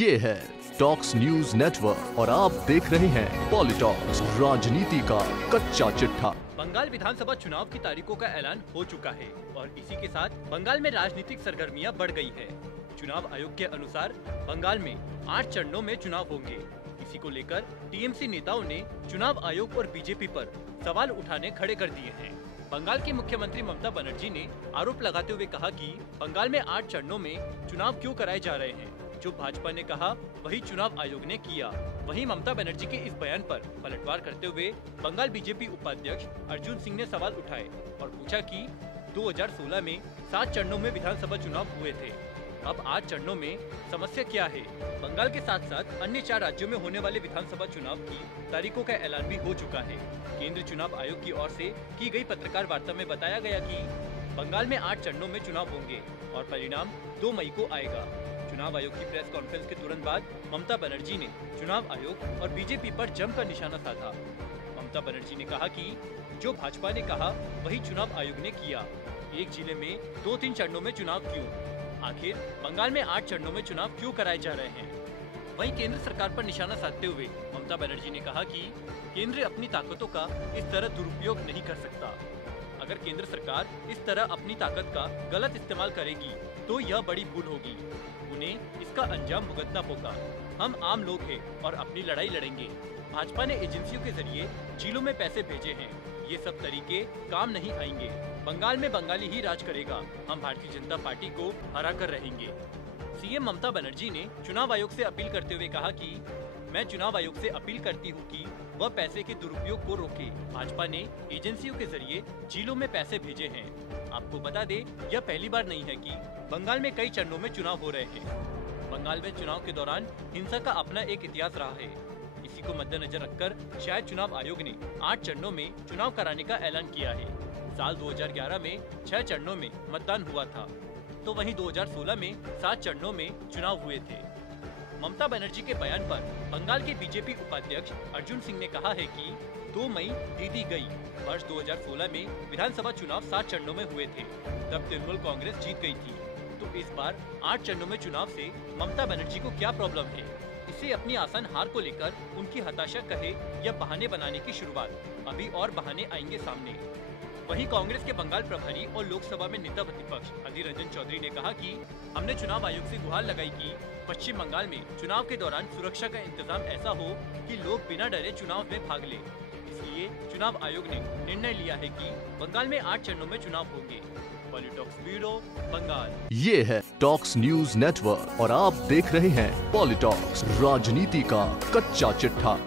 ये है talks news network और आप देख रहे हैं पॉलिटॉक्स, राजनीति का कच्चा चिट्ठा। बंगाल विधानसभा चुनाव की तारीखों का ऐलान हो चुका है और इसी के साथ बंगाल में राजनीतिक सरगर्मियां बढ़ गई है। चुनाव आयोग के अनुसार बंगाल में 8 चरणों में चुनाव होंगे। इसी को लेकर टीएमसी नेताओं ने चुनाव आयोग और बीजेपी पर सवाल उठाने खड़े कर दिए हैं। बंगाल की मुख्यमंत्री ममता बनर्जी ने आरोप लगाते हुए कहा कि बंगाल में 8 चरणों में चुनाव क्यों कराए जा रहे हैं। जो भाजपा ने कहा वही चुनाव आयोग ने किया। वहीं ममता बनर्जी के इस बयान पर पलटवार करते हुए बंगाल बीजेपी उपाध्यक्ष अर्जुन सिंह ने सवाल उठाए और पूछा कि 2016 में 7 चरणों में विधानसभा चुनाव हुए थे, अब 8 चरणों में समस्या क्या है। बंगाल के साथ साथ अन्य 4 राज्यों में होने वाले विधानसभा चुनाव की तारीखों का ऐलान भी हो चुका है। केंद्रीय चुनाव आयोग की ओर से की गई पत्रकार वार्ता में बताया गया कि बंगाल में 8 चरणों में चुनाव होंगे और परिणाम 2 मई को आएगा। चुनाव आयोग की प्रेस कॉन्फ्रेंस के तुरंत बाद ममता बनर्जी ने चुनाव आयोग और बीजेपी पर जमकर निशाना साधा। ममता बनर्जी ने कहा कि जो भाजपा ने कहा वही चुनाव आयोग ने किया। एक जिले में 2-3 चरणों में चुनाव क्यों? आखिर बंगाल में 8 चरणों में चुनाव क्यों कराए जा रहे हैं? वहीं केंद्र सरकार पर निशाना साधते हुए ममता बनर्जी ने कहा कि केंद्र अपनी ताकतों का इस तरह दुरुपयोग नहीं कर सकता। अगर केंद्र सरकार इस तरह अपनी ताकत का गलत इस्तेमाल करेगी तो यह बड़ी भूल होगी। उन्हें इसका अंजाम भुगतना होगा। हम आम लोग हैं और अपनी लड़ाई लड़ेंगे। भाजपा ने एजेंसियों के जरिए जिलों में पैसे भेजे हैं। ये सब तरीके काम नहीं आएंगे। बंगाल में बंगाली ही राज करेगा। हम भारतीय जनता पार्टी को हरा कर रहेंगे। सीएम ममता बनर्जी ने चुनाव आयोग से अपील करते हुए कहा कि मैं चुनाव आयोग से अपील करती हूँ कि वह पैसे के दुरुपयोग को रोके। भाजपा ने एजेंसियों के जरिए जिलों में पैसे भेजे हैं। आपको बता दे, यह पहली बार नहीं है कि बंगाल में कई चरणों में चुनाव हो रहे हैं। बंगाल में चुनाव के दौरान हिंसा का अपना एक इतिहास रहा है। इसी को मद्देनजर रखकर शायद चुनाव आयोग ने 8 चरणों में चुनाव कराने का ऐलान किया है। साल 2011 में 6 चरणों में मतदान हुआ था, तो वहीं 2016 में 7 चरणों में चुनाव हुए थे। ममता बनर्जी के बयान पर बंगाल के बीजेपी उपाध्यक्ष अर्जुन सिंह ने कहा है कि 2 मई दीदी गई। वर्ष 2016 में विधानसभा चुनाव 7 चरणों में हुए थे, तब तृणमूल कांग्रेस जीत गई थी। तो इस बार 8 चरणों में चुनाव से ममता बनर्जी को क्या प्रॉब्लम है? इसे अपनी आसान हार को लेकर उनकी हताशा कहे या बहाने बनाने की शुरुआत, अभी और बहाने आएंगे सामने। वहीं कांग्रेस के बंगाल प्रभारी और लोकसभा में नेता प्रतिपक्ष अधीर रंजन चौधरी ने कहा कि हमने चुनाव आयोग से गुहार लगाई कि पश्चिम बंगाल में चुनाव के दौरान सुरक्षा का इंतजाम ऐसा हो कि लोग बिना डरे चुनाव में भाग लें। इसलिए चुनाव आयोग ने निर्णय लिया है कि बंगाल में 8 चरणों में चुनाव होंगे। पॉलिटॉक्स ब्यूरो, बंगाल। ये है टॉक्स न्यूज नेटवर्क और आप देख रहे हैं पॉलिटॉक्स, राजनीति का कच्चा चिट्ठा।